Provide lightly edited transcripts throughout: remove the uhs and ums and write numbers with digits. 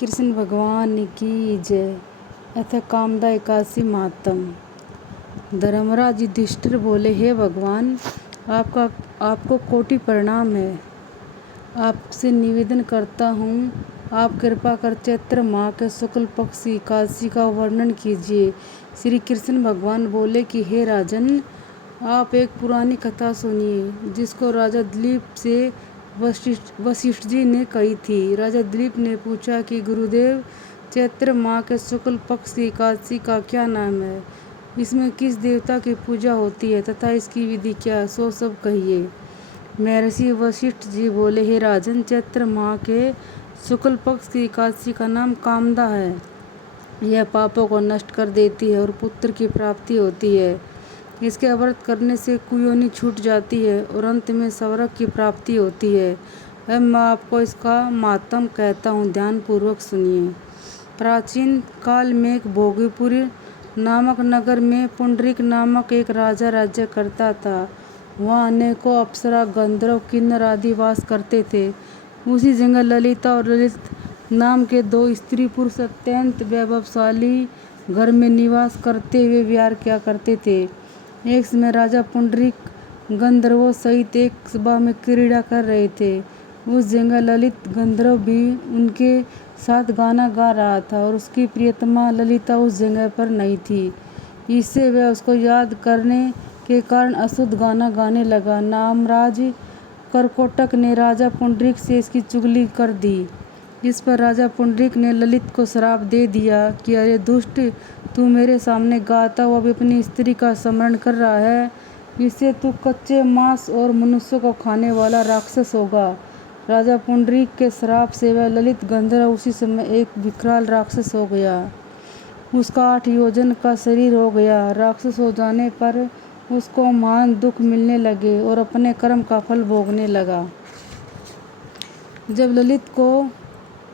कृष्ण भगवान की जय। अथ कामदा एकादशी महात्म। धर्मराज युधिष्ठिर बोले, हे भगवान, आपको कोटि प्रणाम है। आपसे निवेदन करता हूँ, आप कृपा कर चैत्र माह के शुक्ल पक्ष की एकादशी का वर्णन कीजिए। श्री कृष्ण भगवान बोले कि हे राजन, आप एक पुरानी कथा सुनिए जिसको राजा दिलीप से वशिष्ठ जी ने कही थी। राजा दिलीप ने पूछा कि गुरुदेव, चैत्र माह के शुक्ल पक्ष की एकादशी का क्या नाम है, इसमें किस देवता की पूजा होती है तथा इसकी विधि क्या है, सो सब कहिए। महर्षि वशिष्ठ जी बोले, हे राजन, चैत्र माह के शुक्ल पक्ष की एकादशी का नाम कामदा है। यह पापों को नष्ट कर देती है और पुत्र की प्राप्ति होती है। इसके व्रत करने से कुयोनि छूट जाती है और अंत में स्वर्ग की प्राप्ति होती है। अब मैं आपको इसका महात्म कहता हूँ, ध्यान पूर्वक सुनिए। प्राचीन काल में एक भोगीपुर नामक नगर में पुंडरीक नामक एक राजा राज्य करता था। वहाँ अनेकों अप्सरा, गंधर्व, किन्नर आदि वास करते थे। उसी जगह ललिता और ललित नाम के दो स्त्री पुरुष अत्यंत वैभवशाली घर में निवास करते हुए विहार किया करते थे। एक समय राजा पुंडरीक गंधर्वों सहित एक सभा में क्रीड़ा कर रहे थे। उस जगह ललित गंधर्व भी उनके साथ गाना गा रहा था और उसकी प्रियतमा ललिता उस जगह पर नहीं थी। इससे वह उसको याद करने के कारण अशुद्ध गाना गाने लगा। नामराज करकोटक ने राजा पुंडरीक से इसकी चुगली कर दी। इस पर राजा पुंडरीक ने ललित को श्राप दे दिया कि अरे दुष्ट, तू मेरे सामने गाता हुआ भी अपनी स्त्री का स्मरण कर रहा है। इससे तू कच्चे मांस और मनुष्य को खाने वाला राक्षस होगा। राजा पुंडरीक के श्राप से वह ललित गंधर्व उसी समय एक विकराल राक्षस हो गया। उसका 8 योजन का शरीर हो गया। राक्षस हो जाने पर उसको महान दुख मिलने लगे और अपने कर्म का फल भोगने लगा।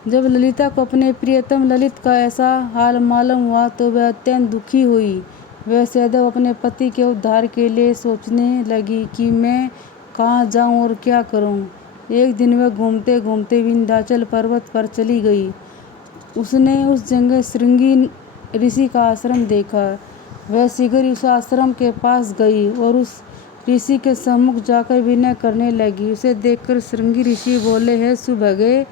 जब ललिता को अपने प्रियतम ललित का ऐसा हाल मालूम हुआ तो वह अत्यंत दुखी हुई। वह सदैव अपने पति के उद्धार के लिए सोचने लगी कि मैं कहाँ जाऊँ और क्या करूँ। एक दिन वह घूमते घूमते विंध्याचल पर्वत पर चली गई। उसने उस जगह श्रृंगी ऋषि का आश्रम देखा। वह शीघ्र उस आश्रम के पास गई और उस ऋषि के सम्मुख जाकर विनय करने लगी। उसे देखकर श्रृंगी ऋषि बोले, हे सुभगे,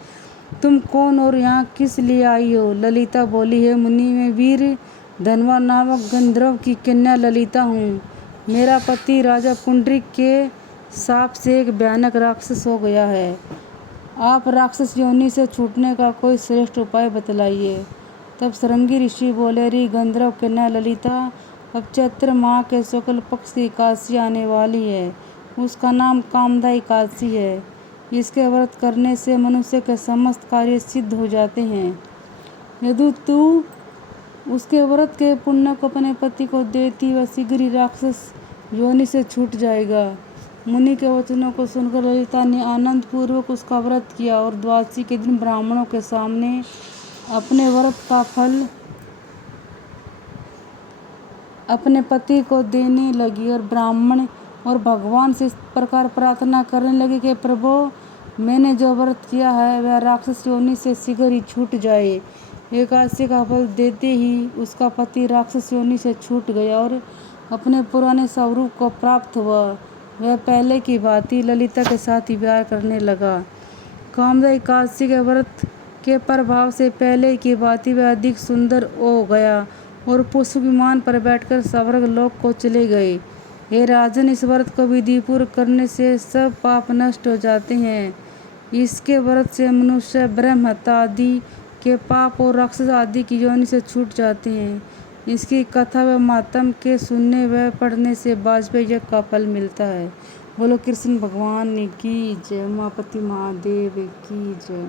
तुम कौन और यहाँ किस लिए आई हो? ललिता बोली, हे मुनि, मैं वीर धनवा नामक गंधर्व की कन्या ललिता हूँ। मेरा पति राजा पुंडरीक के शाप से एक भयानक राक्षस हो गया है। आप राक्षस योनि से छूटने का कोई श्रेष्ठ उपाय बतलाइए। तब श्रृंगी ऋषि बोले, री गंधर्व कन्या ललिता, अब चैत्र माह के शुक्ल पक्ष की एकादशी आने वाली है। उसका नाम कामदा एकादशी है। इसके व्रत करने से मनुष्य के समस्त कार्य सिद्ध हो जाते हैं। यदि तू उसके व्रत के पुण्य को अपने पति को देती, वह शीघ्र ही राक्षस योनि से छूट जाएगा। मुनि के वचनों को सुनकर ललिता ने आनंद पूर्वक उसका व्रत किया और द्वादशी के दिन ब्राह्मणों के सामने अपने व्रत का फल अपने पति को देने लगी और ब्राह्मण और भगवान से इस प्रकार प्रार्थना करने लगी कि प्रभु, मैंने जो व्रत किया है वह राक्षस योनि से शीघ्र ही छूट जाए। एकादशी का फल देते ही उसका पति राक्षस योनि से छूट गया और अपने पुराने स्वरूप को प्राप्त हुआ। वह पहले की भांति ललिता के साथ विहार करने लगा। कामदा एकादशी के व्रत के प्रभाव से पहले की भांति वह अधिक सुंदर हो गया और पुष्प विमान पर बैठकर स्वर्ग लोक को चले गए। हे राजन, इस व्रत को विधिपूर्वक करने से सब पाप नष्ट हो जाते हैं। इसके व्रत से मनुष्य ब्रह्म हत्या आदि के पाप और राक्षस आदि की योनि से छूट जाते हैं। इसकी कथा व मातम के सुनने व पढ़ने से वाजपेयी यज्ञ का फल मिलता है। बोलो कृष्ण भगवान की जय। उमापति महादेव की जय।